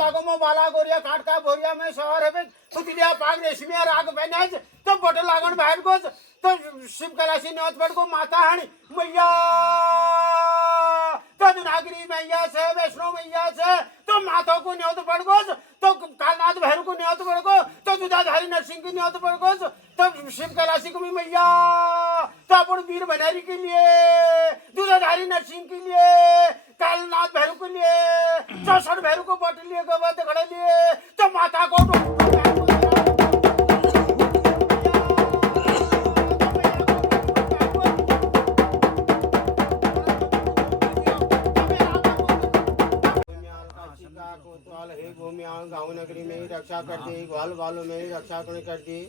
लागो मो बाला गोरिया काट का बोरिया में सवार है सुतिलिया पाग रेशमी राग पहने तो बट लागन बाहर को तो शिव कैलाशी नौत पड़ को माता हणी मैया तो नागरी मैया से वैष्णो मैया से तो माता को न्योत पड़ को तो कालनाथ भैरव को न्योत पड़ को तो दुधाधारी नरसिंह की न्योत पड़ को तो शिव कैलाशी को भी मैया तो अपन वीर भंडारी के लिए दुधाधारी नरसिंह के लिए कालनाथ भैरव के लिए चौसठ भैरव को बट लिए गवत खड़े लिए तो माता को हे भूमि गाँव नगरी में ही रक्षा कर दी ग्वाल बालों में ही रक्षा कर दी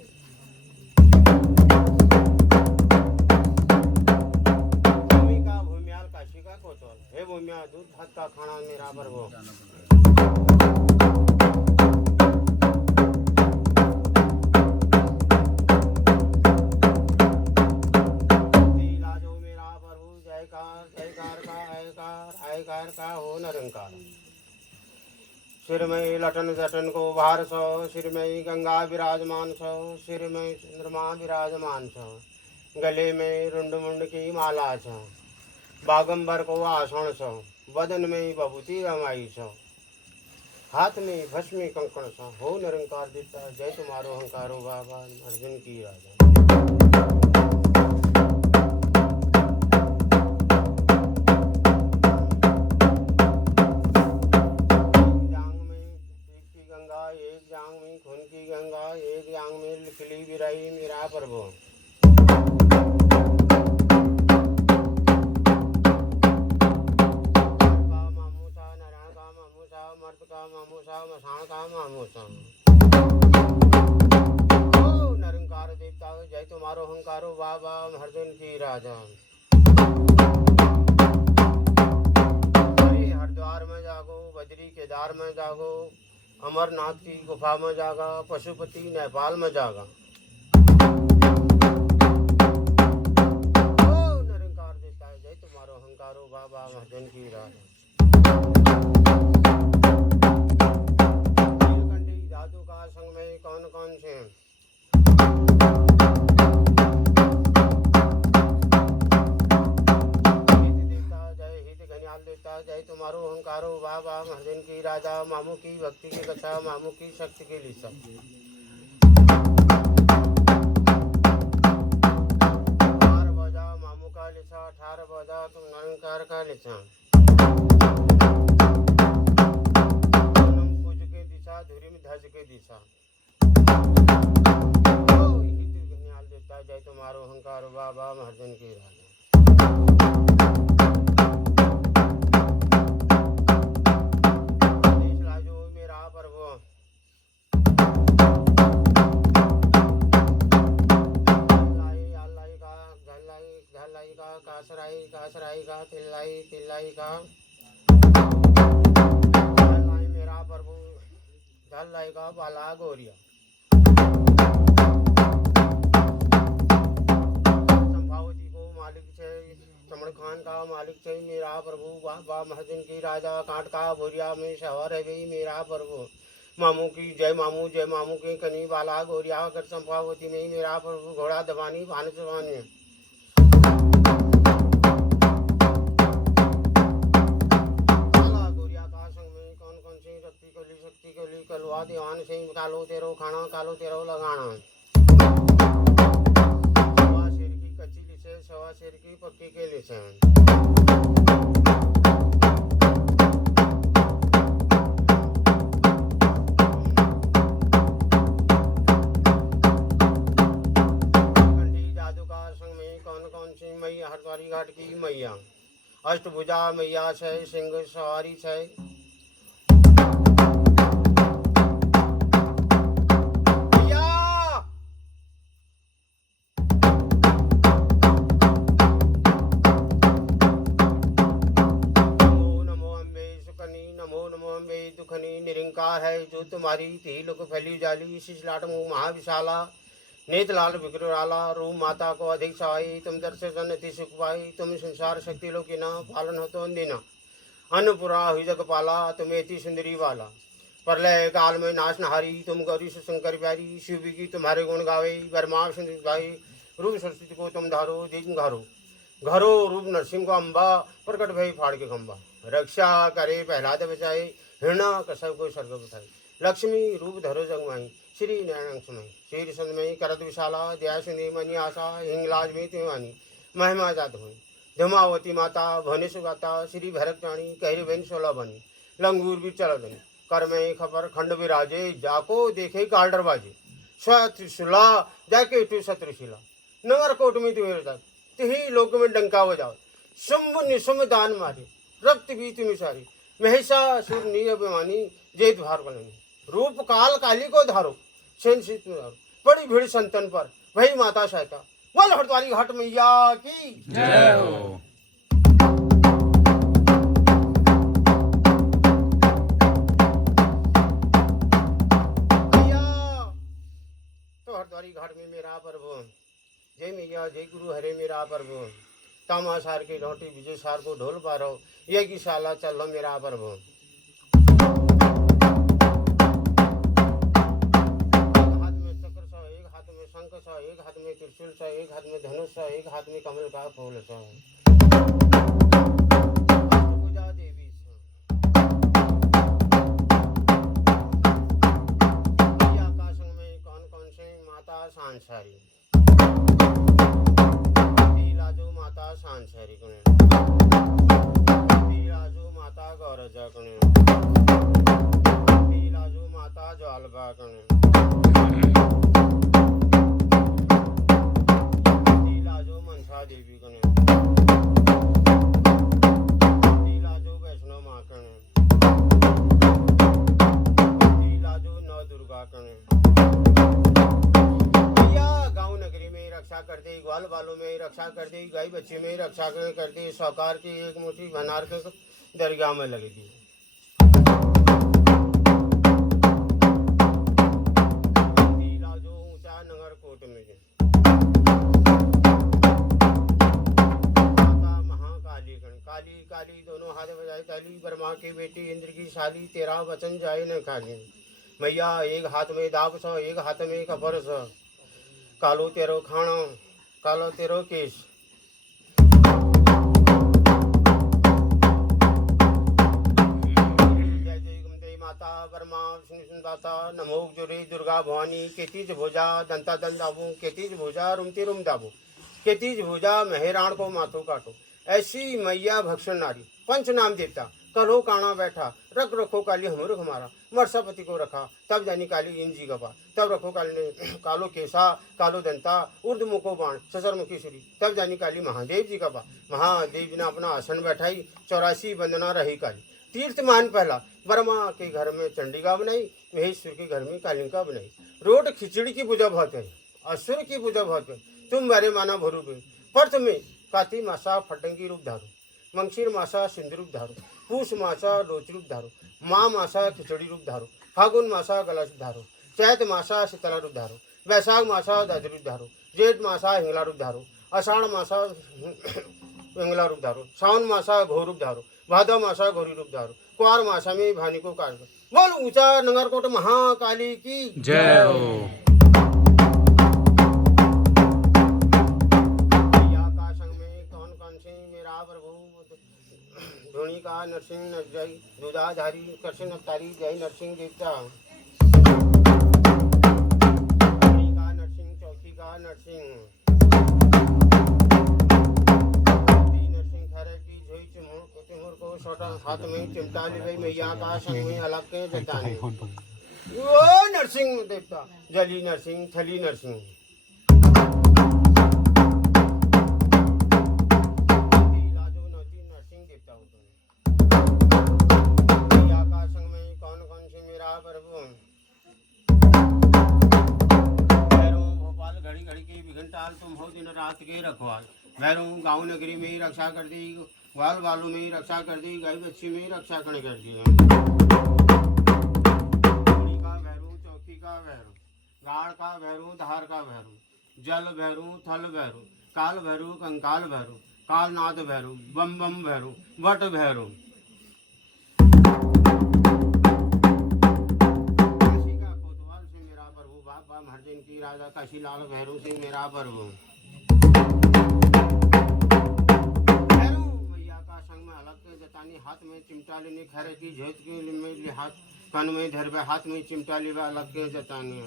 भूमियाल काशी का कोतवाल हे भूमिया दूध भात का खाना मेरा बरगो लाजो मेरा प्रभु जयकार जयकार का आयकार आयकार का हो निरंकार सिर में लटन जटन को भार सो सिर में गंगा विराजमान सो सिर में चंद्रमा विराजमान सो गले में रुंड मुंड की माला छो बागंबर को आसन सो बदन में बभूति रमाई सो हाथ में भस्मी कंकण सो हो निरंकार देता जय तुम्हारो अहंकारो बाबा अर्जुन की राजा एक जांग में खून की गंगा एक जांग में लिखली बिराई मेरा प्रभु मामूसा नरा का मामूसा मर्द का मामूसा मसान का मामूसा ओ निरंकार देवता जय तुम्हारो अहंकारो बाबा अर्जुन की राजा हरिद्वार में जागो बद्री केदार में जागो अमरनाथ की गुफा में जागा पशुपति नेपाल में जागा ओ निरंकार देता है जय तुम्हारो अहंकारो बाबा महाजन की राजा नीलकंठी जादू का संग में कौन कौन से देता जय तुम्हारो अहंकारो बाबा महाजन की राजा मामू की भक्ति की कथा मामू की शक्ति की लिसा ठार बजा मामू का लिसा ठार बजा तुम निरंकार का लिसा पूज के दिशा धुरी में धज के दिशा देता जय तुम्हारो अहंकारो बाबा महाजन की राजा कासराई का तिल्लाई का मेरा प्रभु धलाई का बाला गोरिया संभावती को मालिक छे चमड़ खान का मालिक छे मेरा प्रभु बाबा महाजन की राजा कांट का भोरिया में सवार है गई मेरा प्रभु मामू की जय मामू के कनी बाला गोरिया कर संभावती में मेरा प्रभु घोड़ा दबानी भान जवानी कलवा दीवान से कालो तेरो खाना कालो तेरो लगाना सवा शेर की कच्ची लिसे सवा शेर की पक्की के लिसे जादू का संग में कौन कौन सी मैया हरद्वारी घाट की मैया अष्टभुजा मैया छै सिंह सवारी छै निरंकार है जो तुम्हारी ती लोग फैली जाली शीश लाट मुँह महाविशाला नेत लाल विग्रहाला रूप माता को अधिक सहाई तुम दर्शन अति सुख पाई तुम संसार शक्ति लोग ना पालन हो तो अंदिना अन्नपुरा हुई जग पाला तुम्हें अति सुंदरी वाला प्रलय काल में नाश नहारी तुम गौरी से शंकर प्यारी शिव की तुम्हारे गुण गावे ब्रह्मा विष्णु भाई रूप सरस्वती को तुम धारो देव घारो घरो रूप नरसिंह को अम्बा प्रकट भई फाड़ के खम्बा रक्षा करे प्रहलाद बचाए हिरणा कसब को स्वर्ग बताए लक्ष्मी रूप धरो जगमाई श्री नारायण समय श्री संदमयी करद विशाला दया सुनी मनी आशा हिंगलाज में तिवानी महिमा जात हुई धमावती माता भुवनेश्वर माता श्री भरत प्राणी कहरी बहन सोलह बनी लंगूर भी चल दनी कर में खबर खंड विराजे जाको देखे काल्डर बाजे त्रिशूला जाके तू शत्रुशिला नगर कोट में तुम्हें तिही लोक में डंका बजाओ शुंभ निशुंभ दान मारे रक्त भी तुम सारी महिषासुर अभिमानी जेत भार बनी रूप काल काली को धारो सेन शीत में धारो बड़ी भीड़ संतन पर वही माता सहायता बोल हरद्वारी घाट मैया की जय हो। हरद्वारी घाट में मेरा प्रभु जय मैया जय गुरु हरे मेरा प्रभु तामा सार के लौटी विजय सार को ढोल पा रहो ये की शाला चल मेरा प्रभु हाथ में चक्र सा एक हाथ में शंख सा एक हाथ में त्रिशूल सा एक हाथ में धनुष सा एक हाथ में कमल का फूल सा पूजा देवी माता सांसारी लाजो माता सांसारी लाजो माता गौरजा लाजो माता ज्वालबा लाजो मनसा देवी लाजो वैष्णो माँ लाजो नौ दुर्गा गांव नगरी में रक्षा करते ग्वाल बालों में रक्षा करते गाय बच्चे में रक्षा करते सौकार की एक मुट्ठी भनार के दरगाह में लगेगी जो ऊंचा नगर कोट में माता महाकाली काली काली दोनों हाथ बजाए काली ब्रह्मा की बेटी इंद्र की शाली तेरा वचन जाए न काली मैया एक हाथ में दाब सो एक हाथ में कपर सो कालो तेरो खाणो कालो तेरो केश जय जय गुमते माता ब्रह्मा विष्णु दाता नमो जुरे दुर्गा भवानी केतीज भुजा दंता दंत दाबू केतीज भुजा रुमती रुम दाबू केतीज भुजा मेहराण को माथो काटो ऐसी मैया भक्षण नारी पंच नाम देवता कलो काना बैठा रख रखो काली हमरुख हमारा मरसापति को रखा तब जानी काली इन जी गपा तब रखो काली ने कालो केसा कालो दंता उर्द मुखो बाण ससर मुखी सुरी तब जानी काली महादेव जी गपा महादेव ने अपना आसन बैठाई 84 वंदना रही काली तीर्थमान पहला ब्रह्मा के घर में चंडिका बनाई महेश्वर के घर में कालिका बनाई रोट खिचड़ी की पूजा बहुत है असुर की पूजा बहुत है तुम मेरे माना भरू गए पर्थ में काती मासा फटंगी रूप धारो मंगशीर मासा सिंधु रूप धारो पूष मासा लोच रूप धारो माँ मासा खिचड़ी रूप धारो फागुन मासा गला रूप धारो चैत मासा शीतला रूप धारो वैशाख मासा दादरी रूप धारो जेठ मासा हिंगला रूप धारो आषाढ़ मासा हिंगला रूप धारो सावन मासा घोर रूप धारो भादव मासा घोरी रूप धारो कुआर मासा में भानी को काट बोल ऊंचा नगरकोट महाकाली की जय हो। धोनिका नरसिंह जय दूधाधारी कृष्ण अवतारी जय नरसिंह देवता धोनिका नरसिंह चौकी का नरसिंह नरसिंह खरे की झोई चिमुर को छोटा हाथ में चिमटा ले गई मैया का संग में अलग के जताने वो नरसिंह देवता जली नरसिंह थली नरसिंह तुम हो दिन रात के रखवाल भैरू गाँव नगरी में रक्षा कर दी ग्वाल बालू में रक्षा कर दी गाय बच्ची में रक्षा कर दी का भैरू चौकी का भैरू गाड़ का भैरू धार का भैरू जल भैरू थल भैरू काल भैरू कंकाल भैरू कालनाथ भैरू बम बम भैरू वट भैरू काशीलाल भैरव सिंह मेरा प्रभु। संग में अलग के जतानी हाथ में चिमटा लेने खरे की झोत के में हाथ कन में धरबे हाथ में चिमटा लेवे अलग के जतानी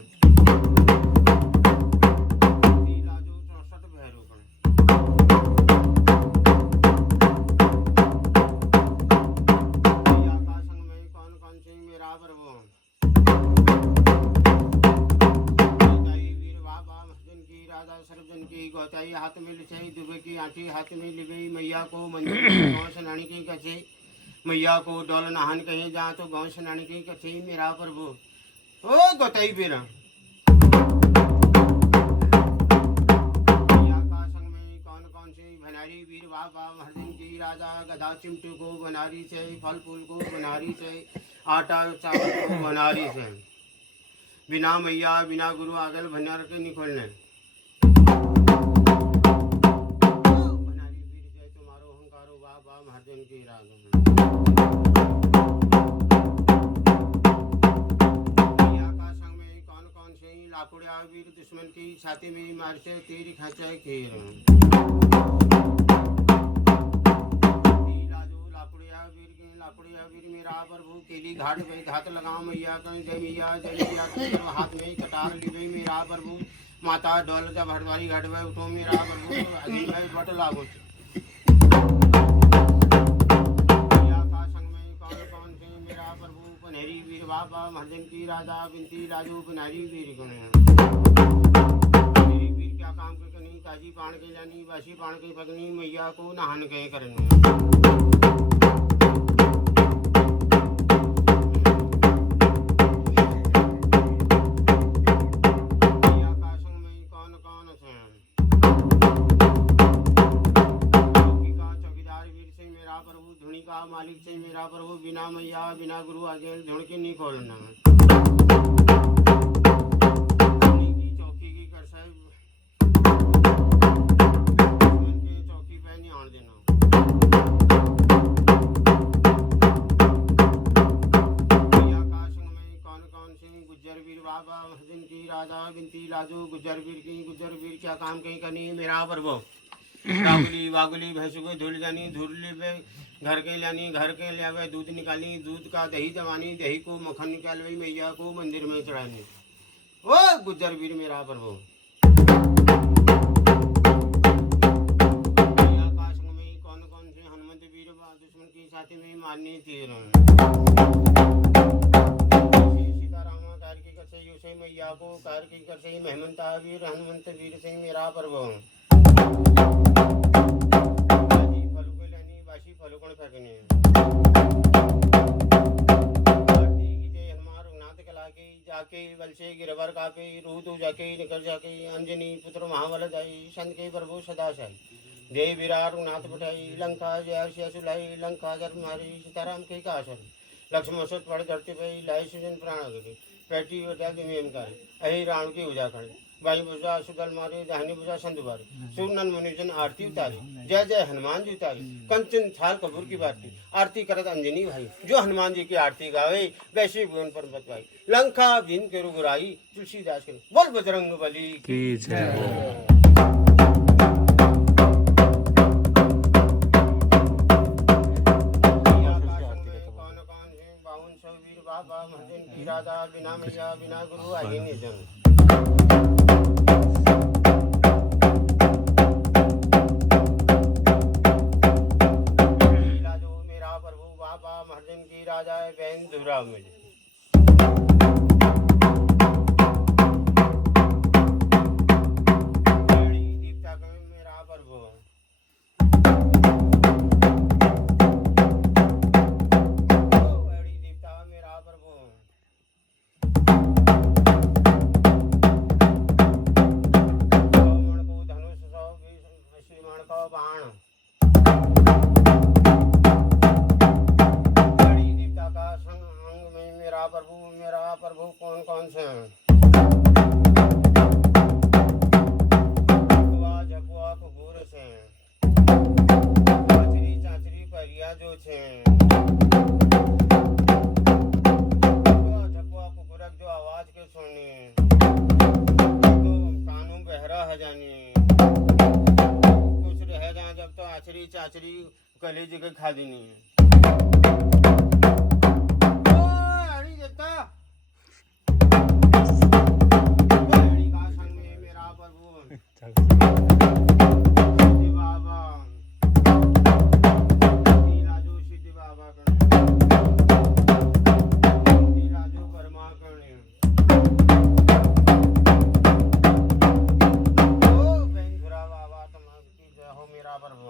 लाजू 64 भैरव भैया का संग में कौन कौन सिंह मेरा प्रभु। वीर बाबा महजन की राजा सर्वजन की गोताई हाथ में लिछाई दुबे की आठी हाथ में लिबई मैया को मंदिर गाँव से नानी की कचे मैया को डोल नहान कहीं जा तो गाँव से नानी की कचे मेरा प्रभु। ओ गोताई बेरा मैया का संग में कौन कौन से भनारी वीर बाबा महजन की राजा गदा चिमटे को बनारी से फल फूल को बनारी से आटा चावल को बनारी से बिना मैया बिना गुरु आगल भंडार के निकलने भंडारी वीर जय तुम्हारो अहंकारो बाबा महर्जन की राग मैया का संग में कौन कौन से लाकुड़िया वीर दुश्मन की छाती में मार से तीर खाचा खीर लाकुड़िया वीर मेरा प्रभु केली घाट पे घात लगाओ मैया का जय मैया हाथ में कटार लिबे मेरा प्रभु माता डोल जब हरवारी घाट में उठो मेरा प्रभु अजीब है बट लागो मैया का संग में कौन कौन से मेरा प्रभु पनहरी वीर बाबा महजन की राजा बिनती राजू पनहरी वीर गण वीर क्या काम के करनी काजी पान के जानी बासी पान के पगनी मैया को नहान के करनी मालिक से मेरा प्रभु बिना मैया बिना गुरु आगे धुन के नहीं खोलना की चौकी की कर साहब के चौकी पे नहीं आने देना मैया का संग में कौन कौन से गुज्जर वीर बाबा महजन की राजा बिनती लाजू गुज्जर वीर क्या काम कहीं करनी मेरा प्रभु वागुली वागुली भैंसों को धुल जानी धुरली पे घर के लानी घर के लियावे दूध निकाली दूध का दही जमानी दही को मक्खन निकालवाई मैया को मंदिर में चढ़ानी ओ गुज्जर वीर मेरा प्रभु। मैया का संग में कौन कौन से हनुमंत वीर दुश्मन की छाती में मारनी तीर सीताराम कार की कर से मैया को कार की कर से मेहमंता वीर हनुमंत वीर से मेरा प्रभु। फलुकण फेंकने आरती की जय हनुमान रघुनाथ कला की जाके बल से गिरवर कापे रूह तो जाके निकल जाके अंजनी पुत्र महाबल जाई संत के प्रभु सदा साई देव विराट रघुनाथ पठाई लंका जय सुलाई लंका जर मारी सीताराम के काशर लक्ष्मण सत पड़ धरती पे लाई सुजन प्राण गए पैटी बता दिमेम कर अहि राम की उजा खड़े बाई बुझा सुदल मारे दाहिनी बुझा संधुबारी सुरनन मुनिजन आरती उतारी जय जय हनुमान जी उतारी कंचन थाल कपूर की बाती आरती करत अंजनी भाई जो हनुमान जी की आरती गावे वैसे भुवन पर्वत भाई लंका जिन के रुगुराई तुलसीदास के बोल बजरंग बली की जय। बाबा महजन की राजा बिना मैया बिना गुरु आगे निजन मेरा प्रभु बाबा महजन की राजा बहन धुरा मिले दीपता मेरा प्रभु मेरा प्रभु कौन कौन से हैं जपुआ कुकुर से चाचरी चाचरी परिया जो छे जपुआ कुकुरक जो आवाज के सुननी तो आचरी कलेजी के खा देनी है। का संग में मेरा प्रभु सिद्धि बाबा लाजो सिद्धि बाबा लाजो परमा करने बाबा तुम्हारी जय हो मेरा प्रभु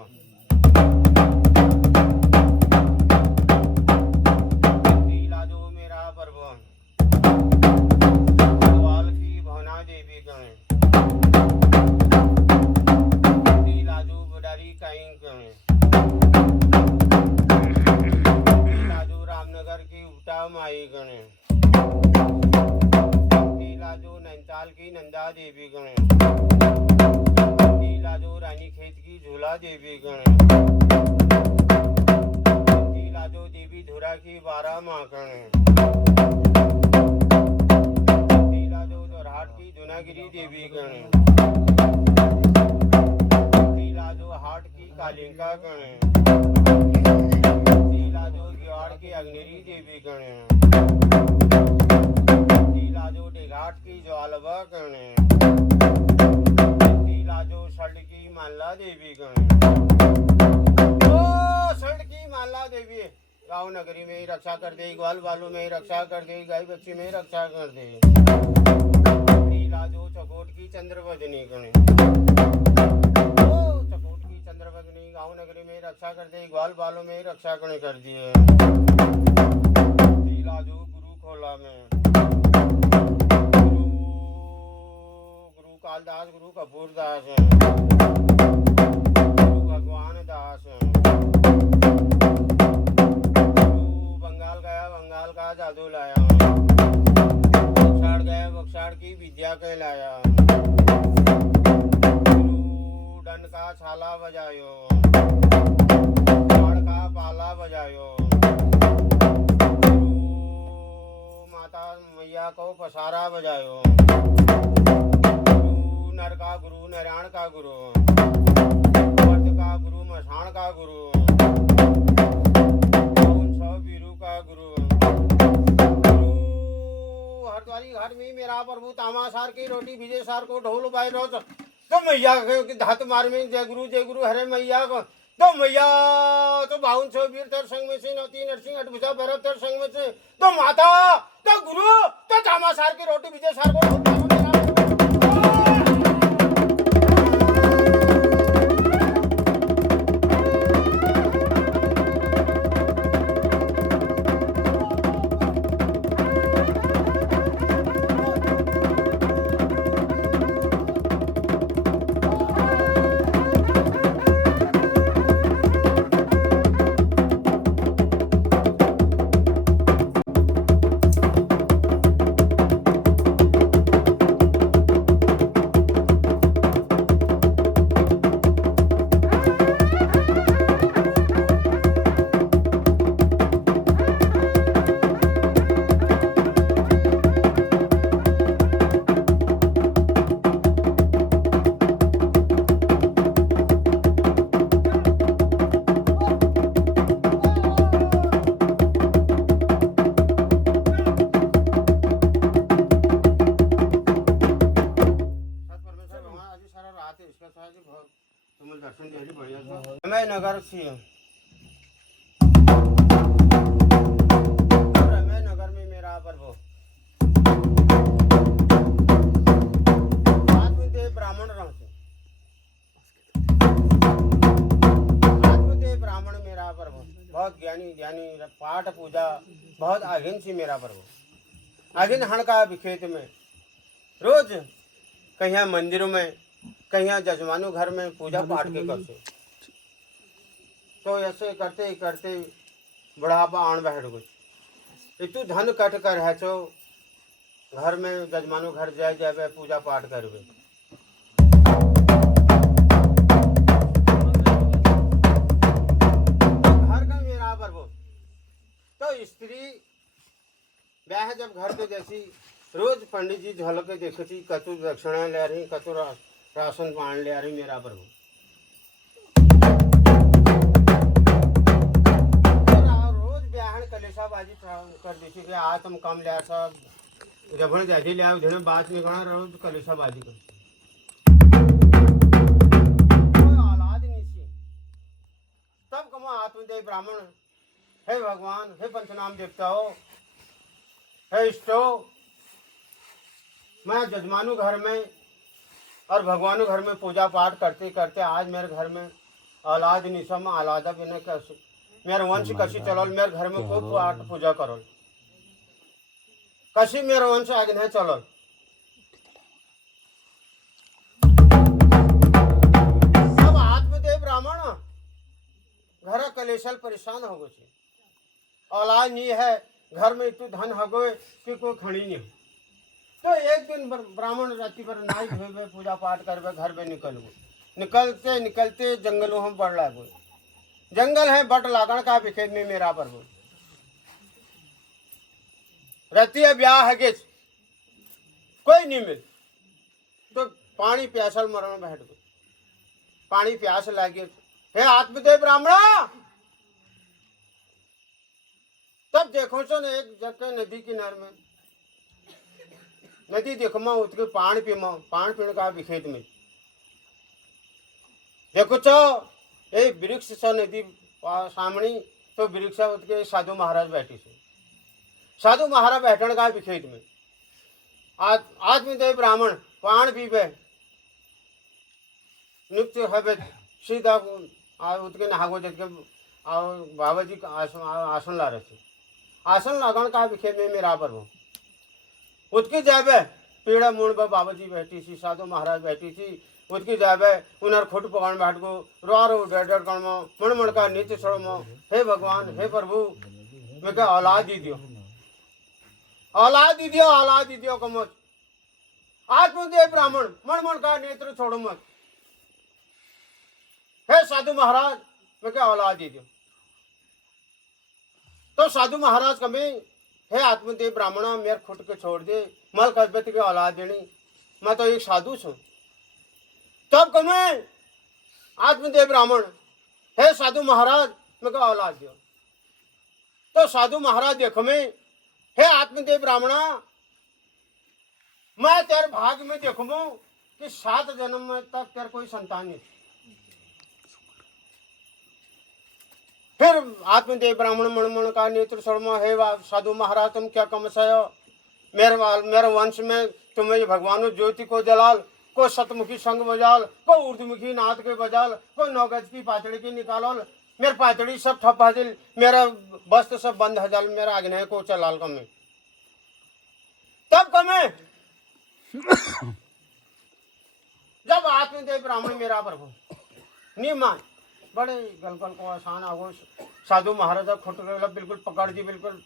लाजो मेरा प्रभु की भवना देवी गणे लाजू बुडारी काई गणे लाजू रामनगर की उटा माई गणे लाजू नैनीताल की नंदा देवी गणे लाजू रानी खेत की झूला देवी गणे लाजू देवी धुरा की 12 माँ गणे की जुनागिरी देवी गणे लाजो हाट की कालिंका गणे लाजो गिवाड़ की अग्निरी देवी गणे लाजो डेघाट की ज्वालबा गणे लाजो सल्ट की माला देवी गणे ओ सल्ट की माला देवी गाँव नगरी में ही रक्षा कर दे, ग्वाल बालू में ही रक्षा कर दे, गाय बच्ची में ही रक्षा कर दे। लाजो चकोट की चंद्र वजनी गणे चकोट की चंद्र वजनी गाँव नगरी में रक्षा कर दे, ग्वाल बालों में रक्षा करने कर दिए। लाजो गुरु खोला में गुरु कालदास गुरु कपूरदास गुरु भगवान दास गुरु बंगाल गया बंगाल का जादू लाया गया बक्साड़ की विद्या कहलाया डंड का छाला बजायो बाढ़ का पाला बजायो माता मैया को पसारा बजायो नर का गुरु नारायण का गुरु मर्द का गुरु मसान का गुरु वीरू का गुरु हरद्वारी घाट में मेरा प्रभु तामासार की रोटी विजय सार को ढोल बाई रोज तो मैया धात मार में जय गुरु हरे मैया को तो मैया तो 52 वीर तर संग में से 9 नरसिंह 8 भुजा भैरव तर संग में से तो माता तो गुरु तो तामासार की रोटी विजय सार को ढोल नगर से नगर में मेरा प्रभु आत्मदेव ब्राह्मण रहते आत्मदेव ब्राह्मण मेरा प्रभु बहुत ज्ञानी ज्ञानी पाठ पूजा बहुत आगिन सी मेरा प्रभु आगिन हणका विखेत में रोज कहीं मंदिरों में कहीं जजमानों घर में पूजा पाठ के करते तो ऐसे करते करते बुढ़ापा आन बैठ गई इतु धन कट कर है तो घर में जजमानों घर जाए जाए पूजा पाठ करवे घर का मेरा प्रभु तो स्त्री ब्याह जब घर के जैसी रोज पंडित जी झलक के देखती कतु दक्षिणा ले रही कतु राशन पान ले रही मेरा प्रभु कलिशाबाजी कर दी थी कि आज तुम कम लिया सब जब जैसी लिया उधर बात नहीं करना रहो तो कलिशाबाजी कर औलाद नहीं थी। तब कमा आत्मदेव ब्राह्मण, हे भगवान, हे पंचनाम देवता हो, हे इष्टो, मैं जजमानू घर में और भगवानू घर में पूजा पाठ करते करते आज मेरे घर में औलाद निशम औलादा बिना कैसे मेरे वंश कशी चलल, मेरे घर में कोई पाठ पूजा करल, कशी मेरे वंश आगे नहीं चलल। सब आत्मदेव ब्राह्मण घर कलेशल परेशान हो गए, औलाद नहीं है, घर में इतु धन हो गए कि कोई खड़ी नहीं हो। तो एक दिन ब्राह्मण रात्रि पर नाई धोबे पूजा पाठ करबे घर में निकल गए। निकलते निकलते जंगलों हम बढ़ लागो, जंगल है बट लागण का विखेत में मेरा पर रतिया ब्याह है गेस कोई नहीं मिल तो पानी प्यासल मरण बैठ गए। पानी प्यास लागे, हे आत्मदेव ब्राह्मण, तब देखो सो न एक जगह नदी किनारे में नदी देखो मैं उतके पान पीने का विखेत में देखो चो ये वृक्ष से नदी सामने तो वृक्ष उतके साधु महाराज बैठे से, साधु महाराज बैठने का विखेत में आत्मदेव ब्राह्मण पान पीबे नित्य हवे सीधा उतके नहागो जब बाबा जी आसन ला रहे थे, आसन लागण का विखेत में मेरा पर वो उतकी जाबे पीड़ा मूड़ पर बाबा जी बैठी थी, साधु महाराज बैठी थी, उतकी जाबे उन्हें खुट पकड़ बैठ को रो रो डर डर कर मन मन का नीचे छोड़ो, हे भगवान, हे प्रभु, मैं क्या औलाद दी दियो, औलाद दी दियो, औलाद दी दियो कमत। आत्मदेव ब्राह्मण मन मन का नेत्र छोड़ो मत, हे साधु महाराज, मैं क्या औलाद दी दियो। तो साधु महाराज कमे, हे आत्मदेव ब्राह्मण, मेरे खुट के छोड़ दे, मल कसबत की औलाद देनी, मैं तो एक साधु छू। तब कमे आत्मदेव ब्राह्मण, हे साधु महाराज, मैं क्या औलाद दियो। तो साधु महाराज देखो मैं, हे आत्मदेव ब्राह्मण, मैं तेरे भाग में देखूं कि 7 जन्म में तक तेरे कोई संतान नहीं। फिर आत्मदेव ब्राह्मण मन मन का नेत्र शर्मा, हे साधु महाराज, तुम क्या कमसायो, मेरे वंश में तुम्हें भगवान ज्योति को जलाल, को सतमुखी संग बजाल, को ऊर्धमुखी नाथ के बजाल, को 9 गज की पातड़ी की निकालल, मेरे पातड़ी सब ठप हाजिल, मेरा वस्त्र सब बंद हजाल, मेरा आग्नेय को चलाल कमे। तब कमे जब आत्मदेव ब्राह्मण मेरा प्रभु नीमान बड़े गलगल को आसान आगो साधु महाराज खुट बिल्कुल पकड़ दी, बिल्कुल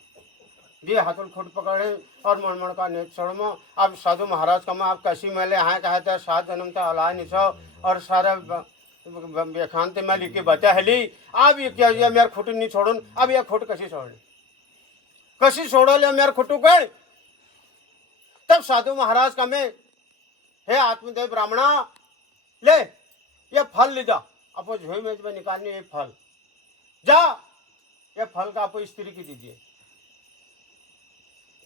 जी हाथों खुट पकड़े और मन मन का नेत्र छोड़ो। अब साधु महाराज का आप कैसी मैले हाँ कहते हैं 7 जन्म तक अलाय निशो और सारा व्याख्यान मैं लिख के बचा है ली। अब ये क्या मेरे खुट नहीं छोड़ो, अब यह खुट कसी छोड़ कसी छोड़ो लिया मेरे खुटू कर। तब साधु महाराज का मैं, हे आत्मदेव ब्राह्मणा, ले ये फल ले जा, आपको झोई मेज में निकालनी है फल, जा ये फल का आपको स्त्री की दीजिए।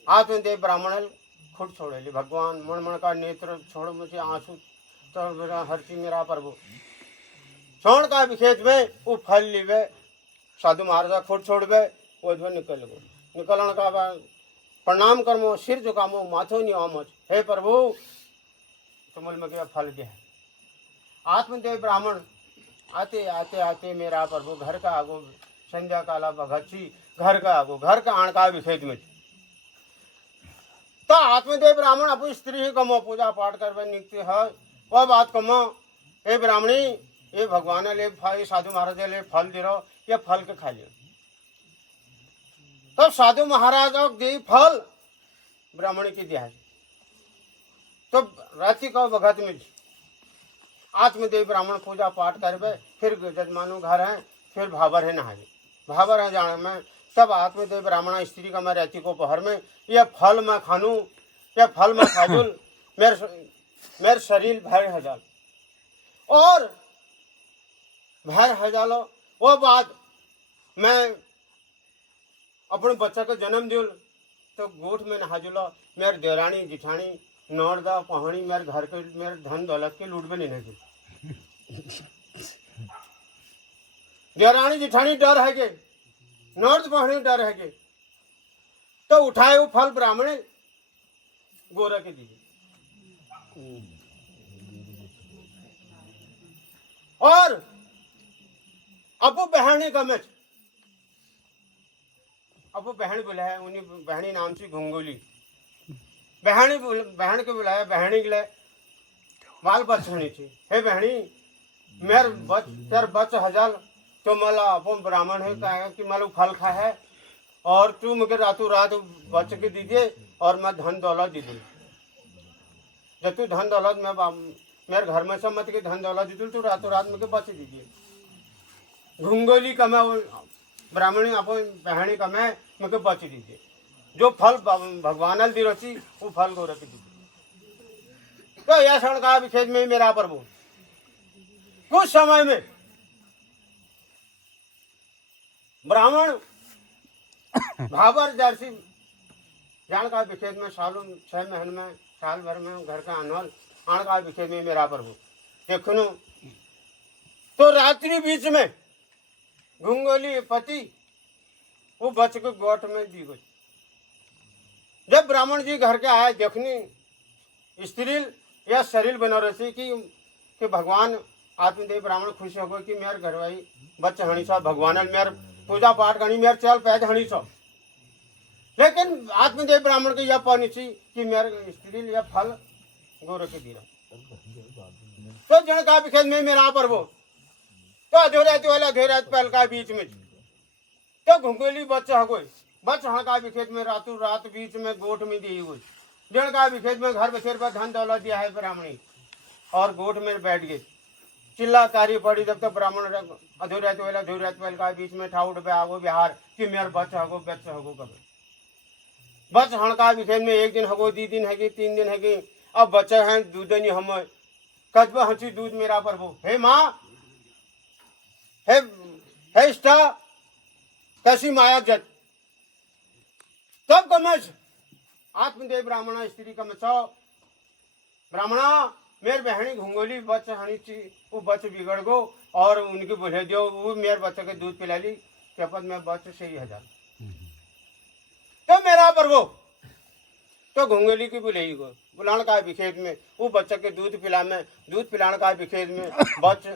आत्मदेव ब्राह्मण खुद छोड़े ली, भगवान मन मन का नेत्र छोड़ मुझे आंसू तो मेरा हर्षी मेरा प्रभु छोड़ का विखेत में वो फल लीवे, साधु महाराज खुद छोड़बे वो निकल गो। निकलन का प्रणाम करमो, सिर झुकामो, माथो नहीं आमच, हे प्रभु तुमल में क्या फल दिया। आत्मदेव ब्राह्मण आते आते आते मेरा प्रभु घर का आगो संध्या काला भगत घर का आगो घर का आणका विखेत में। तो आत्मदेव ब्राह्मण अपनी स्त्री ही कमो पूजा पाठ कर निकते है वह बात कमो, हे ब्राह्मणी ये भगवान ले ये साधु महाराज ले फल दे रहो, ये फल के खा लियो। तब तो साधु महाराज दे फल ब्राह्मण की दिया। तो रात्रि का भगत में आत्मदेव ब्राह्मण पूजा पाठ करबे, फिर जजमानु घर है, फिर भाबर है नहाए, भाबर है जाने में। तब आत्मदेव ब्राह्मण स्त्री का मैं रहती को पहर में, यह फल मैं खानू, यह फल मैं खाजुल, मेरे शरीर भर हजार और भर हजालो। वो बात मैं अपने बच्चा को जन्म दियो तो गोठ में नहा जुला मेरे देवरानी जिठानी नौरदा पहाड़ी मेरे घर के मेरे धन दौलत के लूट में नहीं गई। देवरानी जिठानी डर है के नौरद पहाड़ी डर है के तो उठाए वो फल ब्राह्मण गोरा के दिए और अब वो बहनी कमेच अब वो बहन बुलाया उन्हीं बहनी नाम से घुंगोली बहन के बुलाया बहनी के लिए बाल बचनी थी। हे बहनी मेर बच तेर बच हजार तो मला अपन ब्राह्मण है कहेगा कि मला फल खा है और तू मुझे रातों रात बच के दीजिए और मैं धन दौलत दे दूँ। जब तू धन दौलत में मेरे घर में सब मत के धन दौलत दे दूँ तो रातों रात मुझे बच दीजिए। घुंगोली का मैं ब्राह्मणी अपन बहनी का मैं मुझे बच दीजिए। जो फल भगवान दी रची वो फल को रख दीजिए। तो यह क्षण का विखेद में मेरा प्रभु कुछ समय में ब्राह्मण भाबर जर्सी जान का विखेद में सालों 6 महीने में साल भर में घर का अनवल आण का विखेद में मेरा प्रभु देखो तो रात्रि बीच में घुंगोली पति वो बच के गोठ में दी गई। जब ब्राह्मण जी घर के आए देखनी स्त्री या शरीर बना रही कि भगवान आत्मदेव ब्राह्मण खुश हो गए कि मेरे घरवाई बच्चे हणी सा भगवान मेरे पूजा पाठ करनी मेरे चल पैद हणी सा। लेकिन आत्मदेव ब्राह्मण की यह पानी थी कि मेरे स्त्री या फल गोर के दिया तो जन का विखेद में मेरा पर वो तो अधोरात वाला अधोरात पहल का बीच में तो घुंगोली बच्चा हो गई बच हाँ का विखेद में रातों रात बीच में गोठ में दी हुई जन का विखेद में घर बसेर पर धन दौलत दिया है ब्राह्मणी और गोठ में बैठ गई चिल्ला कारी पड़ी जब तक ब्राह्मण अधोरात वाला का बीच में ठाउट पे आगो बिहार कि मेरे बच्चा हगो बच्चा हगो कब बच हण का विखेद में 1 दिन हगो 2 दिन है 3 दिन है अब बच्चे हैं दूध नहीं हम कदब हंसी दूध मेरा पर वो हे माँ है इष्टा कैसी माया जत तब कमच आत्मदेव ब्राह्मणा स्त्री कमचो ब्राह्मणा मेरे बहनी घुंगोली बच हनी ची वो बच बिगड़ गो और उनकी बुले दियो वो मेरे बच्चे के दूध पिला ली क्या में बच सही 1000 तो मेरा पर वो तो घुंगोली की बुलाई गो बुलाने का विखेद में वो बच्चे के दूध पिलाने का विखेद में बच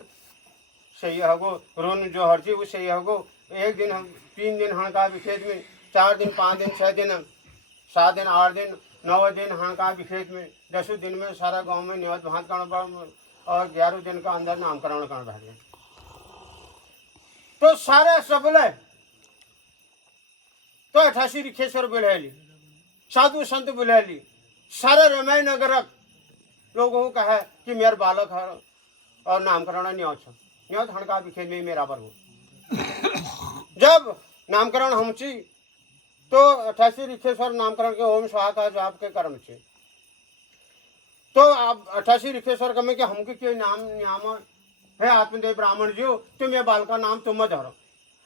सही होगो रोन जो हर चीज वो सही होगो 1 दिन 3 दिन हण का विखेद में 4 दिन 5 दिन 6 दिन 7 दिन 8 दिन 9 दिन हण का विखेद में 10 दिन में सारा गांव में निवत भात करना और 11 दिन का अंदर नामकरण करना बैठ गया। तो सारे सबले तो 88 रिखेश्वर बुला ली साधु संत बुला ली सारे रमाई नगर लोगों को कहा कि मेरे बालक है और नामकरण न्योत हण का विखेद में मेरा पर हो। जब नामकरण हमची तो 88 रिखेश्वर नामकरण के ओम स्वाहा का जाप के कर्म छे तो अब 88 रिखेश्वर कमे के हमके कोई नाम नियाम है आत्मदेव ब्राह्मण जी तुम ये बाल का नाम तुम धरो।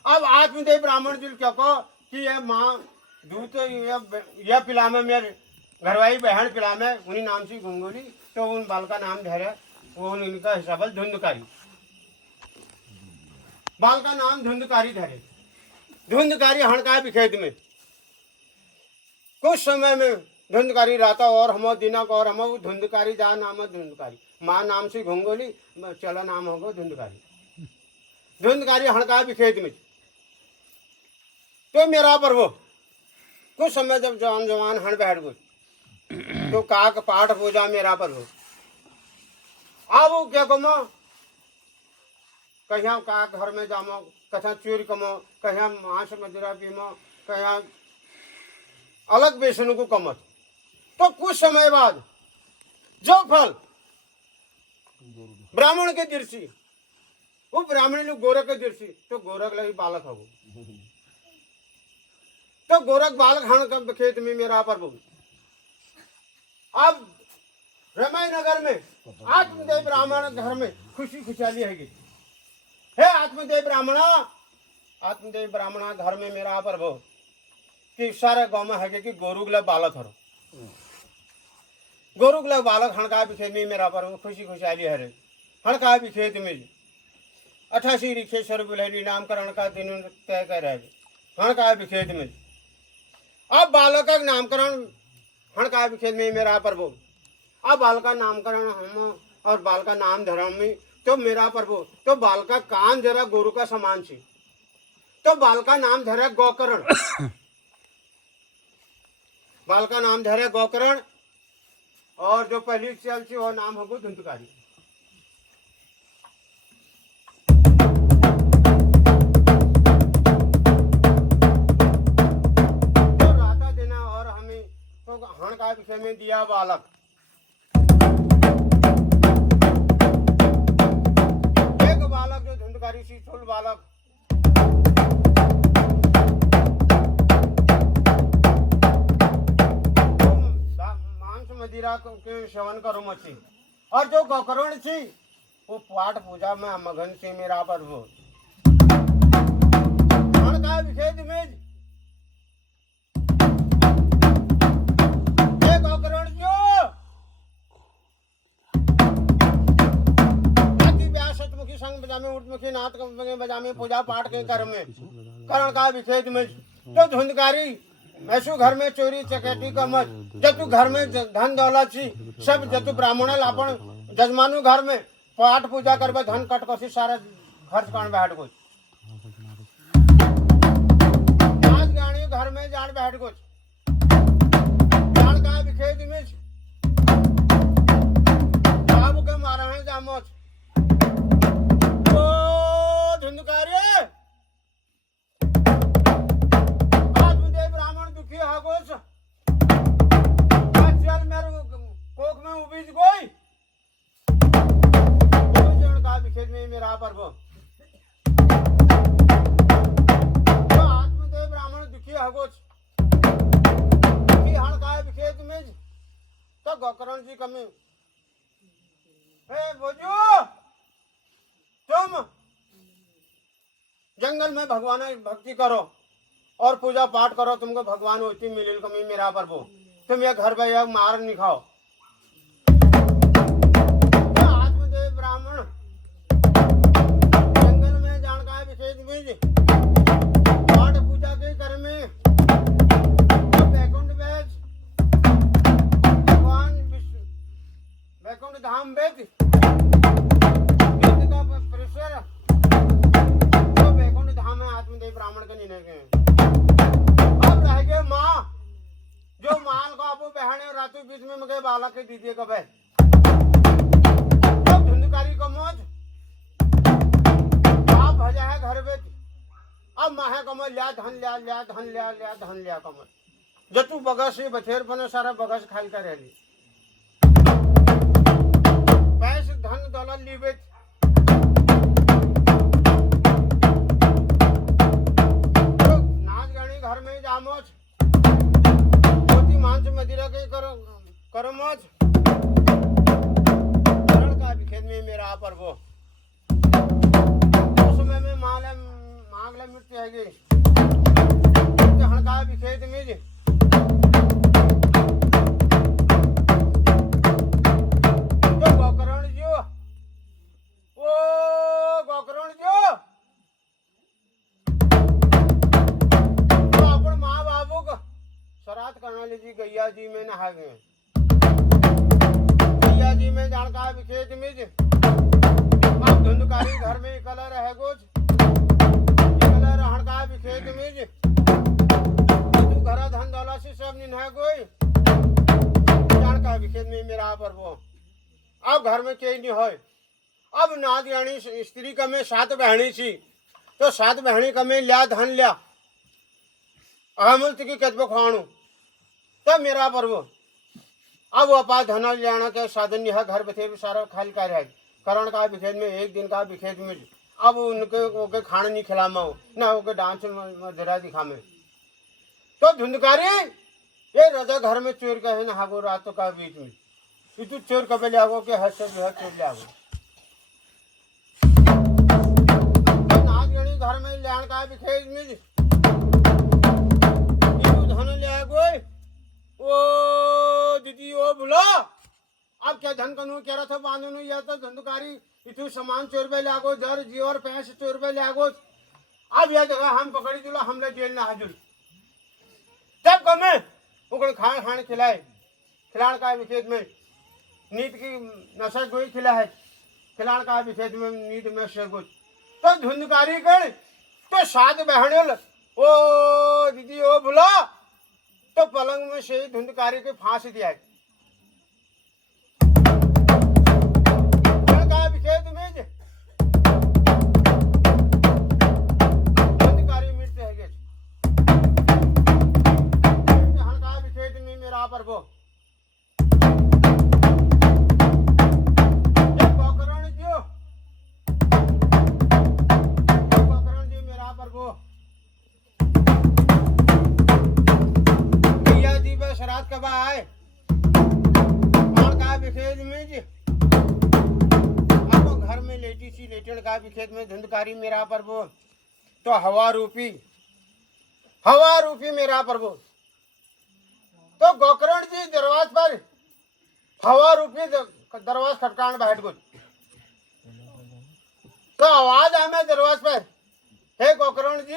अब आत्मदेव ब्राह्मण जी क्या कहो कि ये माँ दूध यह पिला में मेरे घरवाई बहन पिला में उन्हीं नाम से घुंगोली तो उन बाल का नाम धरे वो उनका हिसाब धुंधकारी बाल का नाम धुंधकारी धरे धुंधकारी हणका विखेद में कुछ समय में धुंधकारी राता और हम दिनक और हम धुंधकारी जा नाम धुंधकारी माँ नाम से घुंगोली चला नाम होगा धुंधकारी धुंधकारी हणका विखेद में तो मेरा पर वो कुछ समय जब जवान हण बैठ गई तो काक पाठ पूजा मेरा पर हो अब वो क्या कमो कहीं का घर में जामो कहीं चोरी कमो कहीं मांस मदिरा पीमो कहीं अलग बेचने को कमत तो कुछ समय बाद जो फल ब्राह्मण के दृष्टि वो ब्राह्मण लोग गोरख के दृष्टि तो गोरख लगी बालक हो तो गोरख बालक हण का खेत में मेरा पर अब रमाई नगर में आत्मदेव ब्राह्मण घर में खुशी खुशहाली है आत्मदेव ब्राह्मणा घर में मेरा पर कि सारे गाँव में है कि गोरुगला बालक हरो गोरुगला बालक हणका भी खेत में मेरा पर खुशी खुशहाली हरे हणका भी खेत में 88 रिखेश्वर बुलहरी नामकरण का दिन तय कर रहे हणका भी खेत में अब बालक का नामकरण हणका भी खेत में मेरा प्रभु अब बाल का नामकरण हम और बाल का नाम धर्म में तो मेरा प्रभु तो बाल का कान जरा गुरु का समान थी तो बाल का नाम धरा गोकर्ण बाल का नाम धरा गोकर्ण और जो पहली चल थी वो नाम होगा धुंधकारी तो राता देना और हमें तो हण का विषय में दिया बालक एक बालक जो धुंधकारी सी थुल बालक मदिरा के सेवन करो मछी और जो गोकर्ण थी वो पाठ पूजा में मगन से मेरा पर वो का विषय में गोकर्ण जो सतमुखी संग बजामे उठमुखी नाथ बजामे पूजा पाठ के कर्म में करण का विषय में जो धुंधकारी ऐसो घर में चोरी चकेटी का मत जतु घर में धन दौलत सी सब जतु ब्राह्मण लापन जजमानु घर में पाठ पूजा करबे धन कट कोसी सारा खर्च कर बैठ गो आज गाड़ी घर में जान बैठ गो जान का विखेत में बाबू के मारा है जामोच ओ धुंधकारी कोक में उबीज कोई का विखेत में मेरा पर्व आत्मदेव ब्राह्मण दुखी हगोच हण का विखेत में तो गोकर्ण जी कमी हे बोजू तुम जंगल में भगवान भक्ति करो और पूजा पाठ करो तुमको भगवान होती मिलिल कमी मेरा प्रभु तुम ये घर पे मार नहीं खाओ तो आत्मदेव ब्राह्मण जंगल में जानकार विशेष बीज पाठ पूजा के कर में तो वैकुंठ बेच भगवान वैकुंठ धाम बेच का परिसर तो वैकुंठ धाम में आत्मदेव ब्राह्मण के निर्णय के अब रह गए माँ जो माल को आपको बहने और रातों बीच में मगे बालक के दीजिए कब है अब धुंधकारी को मौज आप भजा है घर में अब माहे कमल लिया धन लिया लिया धन लिया लिया धन लिया कमल जतु बगस से बथेर पने सारा बगस खाल कर रही पैसे धन दौलत लीबे तो नाच गाड़ी घर में जामोच मांस मदिरा के करो मौज का विखेत में मेरा पर्व उस समय में मांग ले मृत्यु है हणका विखेत में तो गोकर्ण जो ओ गोकर्ण जो तो अपन माँ बाबू को श्राद्ध करना लीजिए गैया जी में नहा गए गैया जी में जानकार विखेत में अब धुंधकारी घर में कलर है गोज कलर हणका विखेत में तू घर धन दौलत से सब निन्हा गोई जानकार विखेत में मेरा पर वो अब घर में कहीं नहीं हो अब नाद यानी स्त्री का में 7 बहनी थी तो 7 बहनी का में लिया धन लिया अहमल की कतबो खाणू तो मेरा पर्व अब अपा धन लेना के साधन यह घर बैठे भी सारा खाली कार्य है करण का विखेत में एक दिन का विखेत में अब उनके खाना नहीं खिलामा हो ना ओके डांस मधुरा दिखा में तो धुंधकारी ये रजा घर में चोर का है ना हागो रातों का बीच में तू चोर कब ले आओ के हद से जो है चोर ले आओ घर में लेन का विखेत में धन ले गोई ओ दीदी ओ बोलो अब क्या धन कनु कह रहा था बांधनु या तो धंधकारी इतु सामान चोरबे लागो जर जी और पैसे चोरबे लागो अब यह जगह हम पकड़ी जुला हमले जेल ना हाजुल तब कमे उकड़ खाए खाने खिलाए खिलाड़ का विखेत में नींद की नशा गोई खिला है खिलाड़ का विखेत में नींद में से गुज तो धुंधकारी कर तो साथ बहने ओ दीदी ओ बोलो तो पलंग में से धुंधकारी के फांसी दिया है विखेत में धुंधकारी मिटते है विखेत में मेरा पर वो शरात कब आए और का विखेत में जी आपको घर में लेटी सी लेटन का विखेत में धुंधकारी मेरा प्रभु तो हवा रूपी मेरा प्रभु तो गोकर्ण जी दरवाज पर हवा रूपी दरवाज खटकान बैठ गई तो आवाज आमे दरवाज पर हे गोकर्ण जी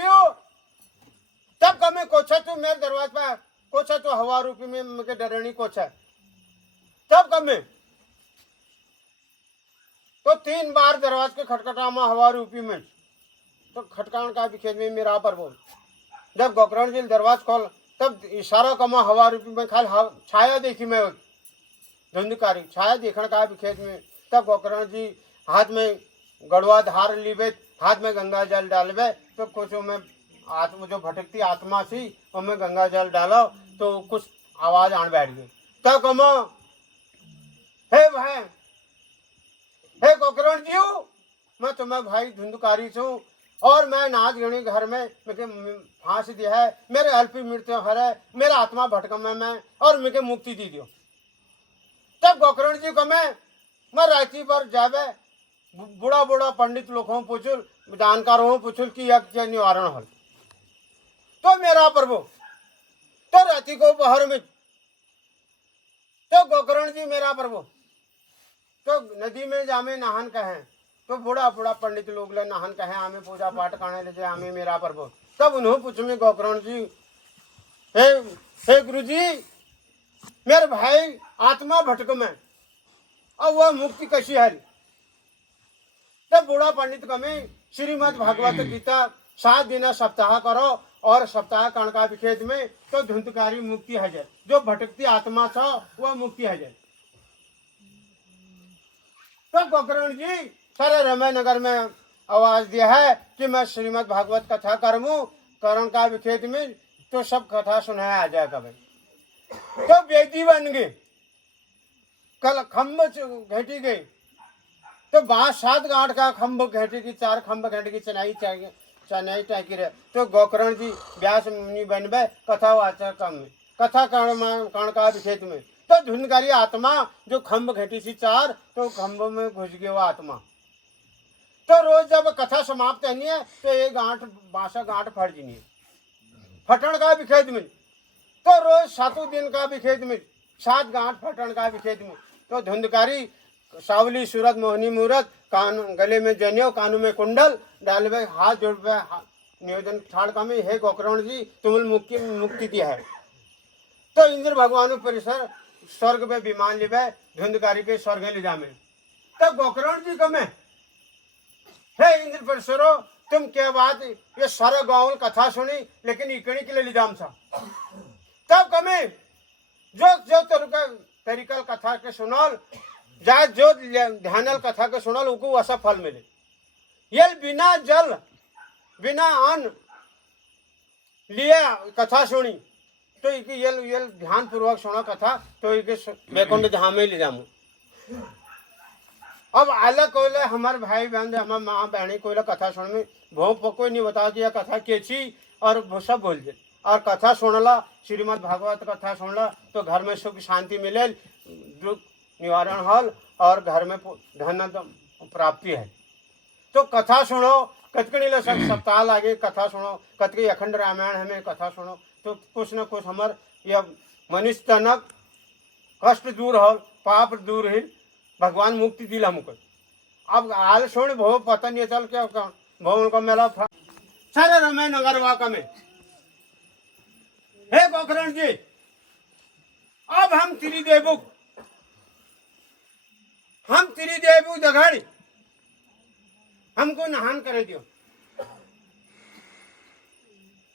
तब कमे कोछा तू मेरे दरवाज पर कोछा तो हवा रूपी में मुझे डरनी कोछा तब कमे तो 3 बार दरवाज के खटखटामा हवा रूपी में तो खटकान का विखेत में मेरा पर बोल जब गोकर्ण जी दरवाज खोल तब इशारा कमा हवा रूपी में खाली छाया देखी मैं धुंधकारी छाया देखने का विखेत में तब गोकर्ण जी हाथ में गड़वा धार लीबे हाथ में गंगा जल डालबे तो कुछ में आत्मा जो भटकती आत्मा थी उनमें गंगा जल डालो तो कुछ आवाज आन बैठ गई तब कमो हे भाई हे गोकर्ण जी मैं तुम्हें भाई धुंधकारी छू और मैं नाथ गणी घर में मुझे फांस दिया है मेरे अल्पी मृत्यु हर है मेरा आत्मा भटकम है मैं और मुझे मुक्ति दी दियो तब गोकर्ण जी को मैं राती पर जावे बूढ़ा पंडित लोगों पूछुल जानकारों पूछुल कि यह क्या निवारण हल तो मेरा प्रभु तो राती को बहर में तो गोकर्ण जी मेरा प्रभु तो नदी में जामे नहान कहें तो बूढ़ा पंडित लोग ले नहान कहें आमे पूजा पाठ करने ले जाए आमे मेरा प्रभु तब उन्होंने पूछो में गोकर्ण जी हे गुरु जी मेरे भाई आत्मा भटक में अब वह मुक्ति कशी है तब बूढ़ा पंडित कमे श्रीमद् भागवत गीता 7 दिन सप्ताह करो और सप्ताह कणका विखेत में तो धुंधकारी मुक्ति है जाए जो भटकती आत्मा था वह मुक्ति है जाए तो गोकर्ण जी सारे रमय नगर में आवाज दिया है कि मैं श्रीमद् भागवत कथा करमू करण का विखेत में तो सब कथा सुनाया आ जाएगा भाई तो बेदी बन गई कल खम्भ घटी गई तो 7 गांठ का खम्भ घटी की 4 खम्भ घटी की चनाई चाहिए चनाई टाकी रहे तो गोकर्ण जी व्यास मुनि बनबे कथा वाचक कथा कर्ण का विखेत में तो धुंधकारी आत्मा जो खम्भ घटी सी 4 तो खम्भ में घुस गया वो आत्मा तो रोज जब कथा समाप्त होनी है तो ये गांठ बासा गांठ फट जानी है फटन का विखेत में तो रोज 7 दिन का विखेत में 7 गांठ फटन का विखेत में तो धुंधकारी सावली सूरत मोहनी मूरत कान गले में जनेऊ कानू में कुंडल डालबे हाथ जोड़बे निवेदन ठाड़ का में हे गोकर्ण जी तुम मुक्ति दिया है तो इंद्र भगवान परिसर स्वर्ग पे विमान लिबे धुंधकारी के स्वर्ग ले जामे तब गोकर्ण जी कमे हे इंद्र परिसरो तुम क्या बात ये सारा गाँव कथा सुनी लेकिन इकड़ी के लिए जाम था तब कमे जो तरीका कथा के सुनल जा जो ध्यानल कथा के सुनल उनको वैसा फल मिले ये बिना जल बिना अन्न लिया कथा सुनी तो ये ध्यान पूर्वक सुना कथा तो इके वैकुंठ धाम में ले जामू अब अलग कोई हमारे भाई बहन हमारे माँ बहनी कोई कथा सुन में भो कोई नहीं बता दिया कथा केची और वो सब बोल दे और कथा सुनला श्रीमद् भागवत कथा सुनला तो घर में सुख शांति मिले दुख निवारण हल और घर में धन प्राप्ति है तो कथा सुनो कतकनी सप्ताह लागे कथा सुनो कतकी अखंड रामायण हमें कथा सुनो तो कुछ न कुछ हमार यह मनुष्य तनक कष्ट दूर हो, पाप दूर है, भगवान मुक्ति दिला हमको। अब हाल छोड़ भो पता नहीं चल क्या भो उनका मेला सारे रमे नगर वाका में। हे गोकर्ण जी, अब हम त्रिदेवु दगड़ हमको नहान करे दियो,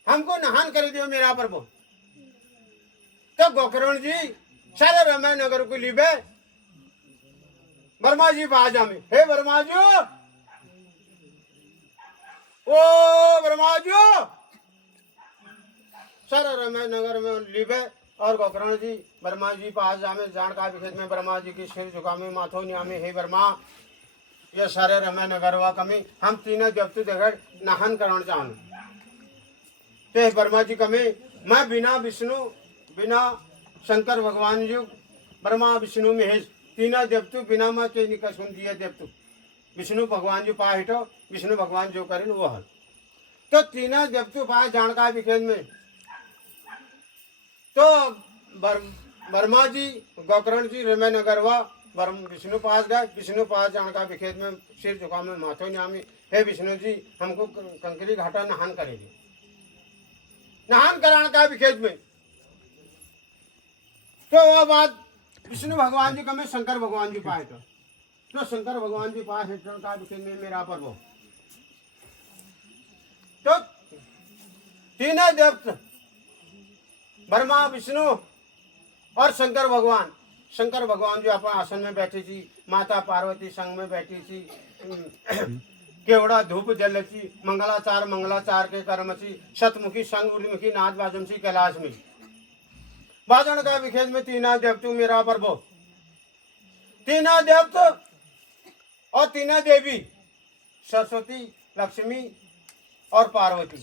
हमको नहान करे दियो मेरा प्रभु। तो गोकर्ण जी सारे रमे नगर को लिबे वर्मा जी बाजा में। हे वर्मा जी, ओ वर्मा जी, सारे रमे नगर में लिबे और गोकर्ण जी वर्मा जी पास जामे जान का विखेत में वर्मा जी की सिर झुकामे माथो न्यामे। हे वर्मा, ये सारे रमे नगर वा कमी हम तीनों देवतु दगड़ नहन करण चाहूँ। तो वर्मा जी कमी मैं बिना विष्णु बिना शंकर भगवान जी ब्रह्मा विष्णु महेश तीना देवतु बिना माँ के निकल सुन दिया देवतु विष्णु भगवान जो पा हिटो विष्णु भगवान जो करें वो हल। तो तीना देवतु पा जानका विखेद में तो वर्मा जी गोकर्ण जी रमे नगरवा विष्णु पास गए। विष्णु पास जानका विखेद में सिर झुका में माथो न्यामी। हे विष्णु जी, हमको कंकरी घाटा नहान करेंगे, नहान कराने का विखेद में। तो वह बात विष्णु भगवान जी का मैं शंकर भगवान जी पाए तो शंकर भगवान जी पास हिटन का विषय में मेरा पर्व। तो तीनों देवता ब्रह्मा विष्णु और शंकर भगवान जो अपने आसन में बैठी थी, माता पार्वती संग में बैठी थी, केवड़ा धूप जल थी, मंगलाचार के कर्म थी, शतमुखी संग उर्मुखी नाथ बाजम सी कैलाश में बाजन का विखेद में तीना देवतु मेरा प्रभु। तीना देवतु और तीना देवी सरस्वती लक्ष्मी और पार्वती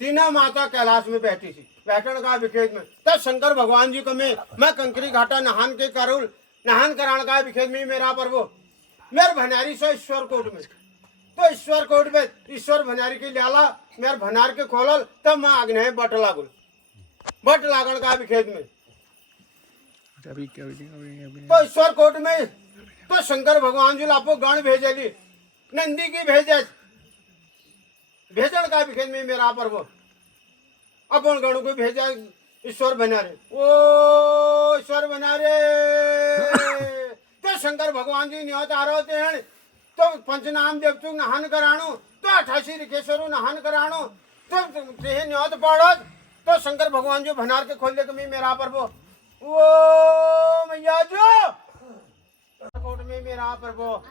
तीना माता कैलाश में बैठी थी बैठन का विखेद में। तब शंकर भगवान जी को मैं कंकरी घाटा नहान के करूल नहान कराण का विखेद में मेरा प्रभु। मेरे भनारी से ईश्वर कोट में तो ईश्वर कोट में ईश्वर भनारी की ल्याला मेरे भनार के खोलल तब मैं आग्नेय बट लागण का विखेद में। तो ईश्वर कोट में तो शंकर भगवान जी लापो गण भेजली नंदी की भेजन का विखेद में मेरा प्रभु। अपन गणों को भेजा ईश्वर बना रे, ओ ईश्वर बना रे। तो शंकर भगवान जी न्योत आरोते हैं तो पंचनाम देवतु नहान कराणु तो 88 ऋखेश्वरों नहान कराणु तो न्योत पड़ो तो शंकर भगवान जो भनार के खोल दे कमी मेरा प्रभु। वो मैया जो कोट में मेरा प्रभु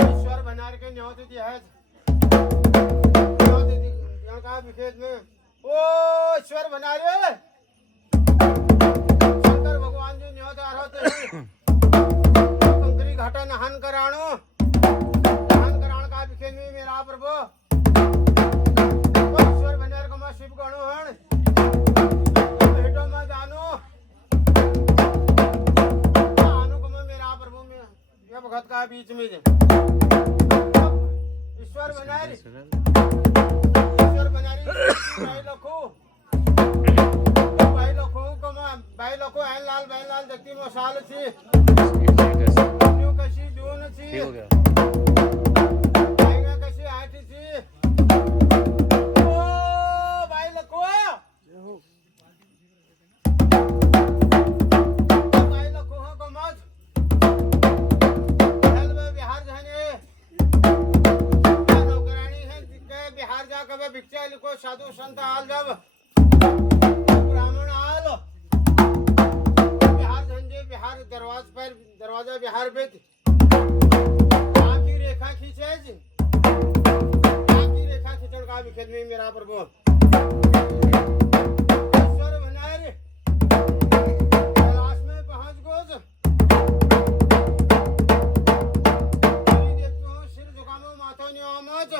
ईश्वर भनार के न्योत दिया है का विखेद में। ओ ईश्वर भनारे शंकर भगवान जी न्योत आरोते कंकरी घाटा नहान कराणो का विखेद में मेरा प्रभु। ईश्वर बनेर को मैं शिव गणो हण भेटो मैं जानो आनो को मैं मेरा प्रभु में ये भगत का बीच में ईश्वर बनेर ईश्वर बनेरी भाई लोगों ऐन लाल जगती मसाल थी न्यू कशी जून थी कशी आठी थी। भिक्षा लिखो साधु संत आल जब ब्राह्मण आल बिहार झंझे बिहार दरवाजा बिहार बेच आपकी रेखा खींचे आपकी रेखा खींचण का विखेद में मेरा प्रभु। ईश्वर भनारे कैलाश में पहुंच गोज सिर झुकामो माथो न्योमोच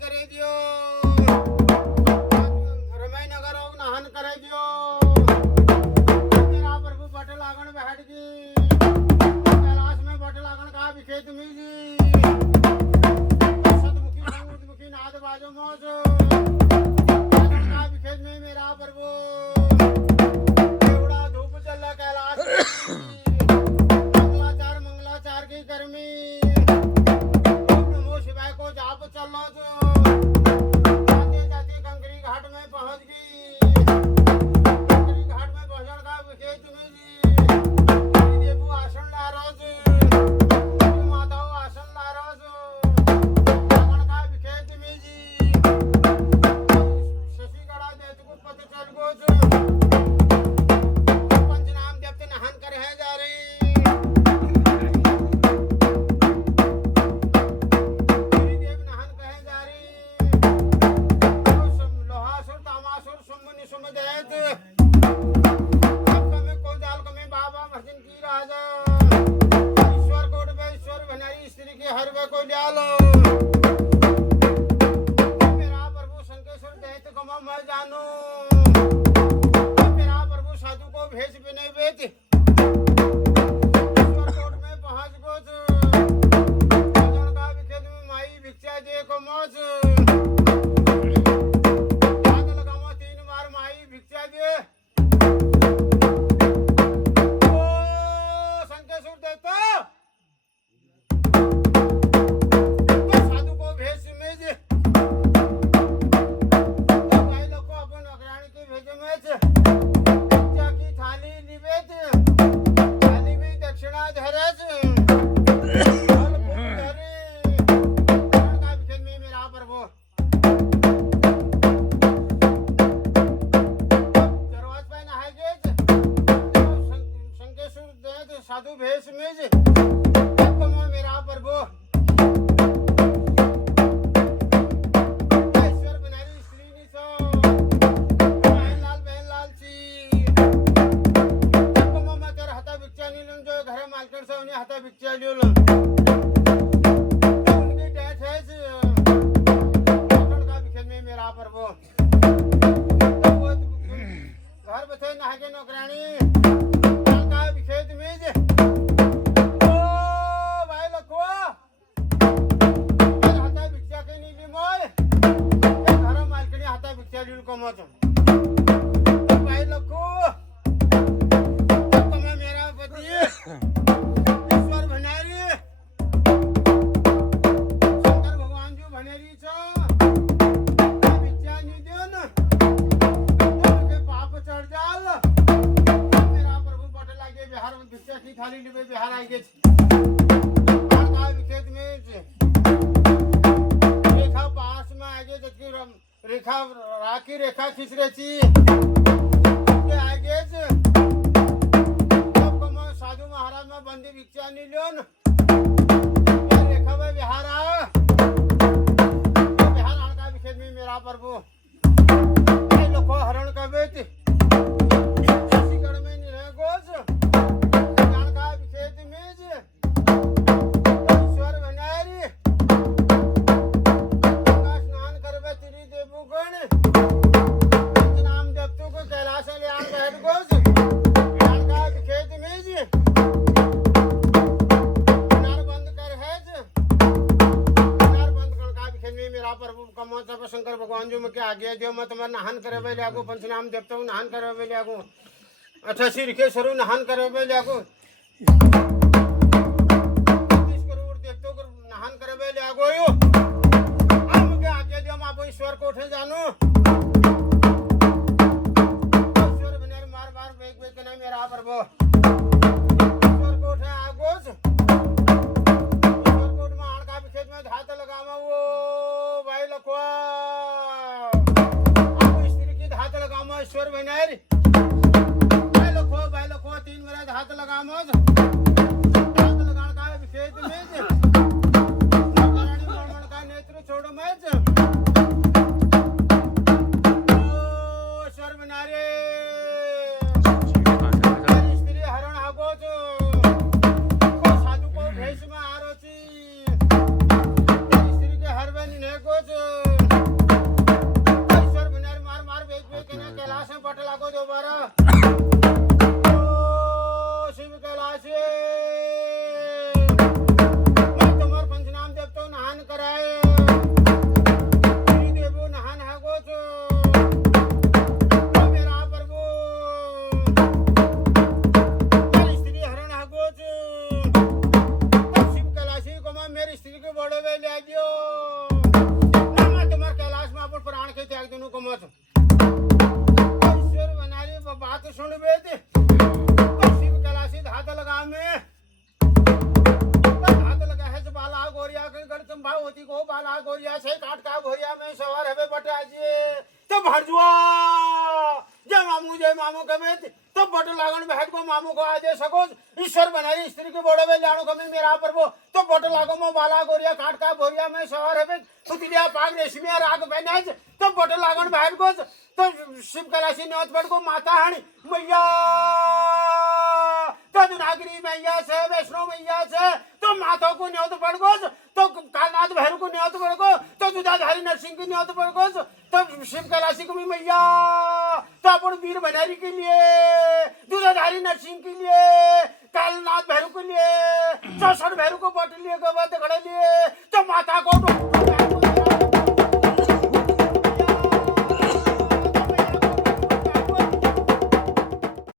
करे दियो। करे दियो मेरा प्रभु बट लागण बैठ गई कैलाश में बट लागण का विखेत में जी सतमुखी संगमुखी नाद बाजो मौज का विखेत में मेरा प्रभु देवड़ा धूप जल कैलाश मंगलाचार की कर्मी नमो शिवाय को जाप चलो जाते कंकरी घाट में पहुंच गई कंकरी घाट में पहुंचने का विखेत में जी देवू आसन ला रोज माताओं आसन ला रोज का विखेत में जी शशिगढ़ा देत को पत चल गोज पंचनाम जब ते नहन कर है जा रही साधु भेष में मेरा प्रभु ईश्वर बनारी श्री निसो बहन लाल सी मैं तेरा हता भिक्षा नीलम जो घर मालकन से उन्हें हता भिक्षा लियो उनकी डेथ है का विखेत में मेरा प्रभु घर बथे नहाके नौकरानी विखेत में जे ओ भाई लखो हाता भिक्षा के नीली मोय घर मालकनी हाता भिक्षा लील को मत भाई लखो तुम्हें मेरा पति ईश्वर भंडारी शंकर भगवान जी भंडारी छो भिक्षा नहीं दियो न के पाप चढ़ जाल बिहार में भिक्षा की थाली लेवे बिहार आएंगे का विखेत में रेखा पास में आगे जबकि रेखा राखी रेखा खींच रही आगे साधु महाराज में बंदी भिक्षा नहीं लियो न रेखा में बिहार आ बिहार आने का विखेत में मेरा प्रभु लोग हरण का बेटी में नहीं रहे गोज शंकर भगवान जो मैं क्या आज्ञा दियो मैं तुम्हारा नहान करे लागू पंचनाम देवता हूँ नहान करे लागू अच्छा सिर के स्वरूप नहान करे लागू 30 करोड़ देवता को नहान करे लागू यो हम क्या आज्ञा दियो आप ईश्वर को उठे जानो ईश्वर बने मार मार बेग बेग नहीं मेरा प्रभु ईश्वर को उठे आगोज ईश्वर को उठ में आड़ का विखेत में धात लगावा वो भाई लखवा ईश्वर बनारी भाई लखो 3 बरस हाथ लगा मौज हाथ लगाने का विखेत में रानी ब्राह्मण का नेत्र छोड़ो मैच ईश्वर बनारे स्त्री हरण हागो साधु को भेष में आ रोची स्त्री के हर बनी ने को ईश्वर बनारे मार मार बेच बेच के कैलाश कैलाश में पट लागो दोबारा शिव कैलाश मैं तुम्हार पंचनाम देव तो नहान कराए देवो नहान है गो मेरा प्रभु मेरी स्त्री हरण है गो शिव कैलाशी को मैं मेरी स्त्री के बड़े में ले दियो ना मैं तुम्हारे कैलाश में अपन प्राण के त्याग दोनों को मत ईश्वर बना रही बात सुन बेटे शिव कैलाशी धात लगा में धात लगा है जो बाला गोरिया के घर तुम भाव होती को बाला गोरिया से काट का गोरिया में सवार है बटा जी तो भरजुआ जय मामू कमे तो बट लागण बैठ को मामू को आजे सको ईश्वर बनाई स्त्री के बोड़े में जानो कमी मेरा प्रभु तो बट लागो मो बाला गोरिया काट का गोरिया में सवार है पुतलिया पाग रेशमिया राग पहने तो बट लागण बैठ को तो शिव कैलाशी न्योत बट को माता हणी मैया तो दुनागरी मैया से वैष्णो मैया से तो माता को न्योत पड़ गो तो कालनाथ भैरव को न्योत पड़ गो तो दुधाधारी नरसिंह की न्योत पड़ गो तो शिव कैलाशी को भी मैया तो अपन वीर भंडारी के लिए दुधाधारी नरसिंह के लिए कालनाथ भैरव के लिए चौसठ भैरव को पट लिए खड़े लिए तो माता को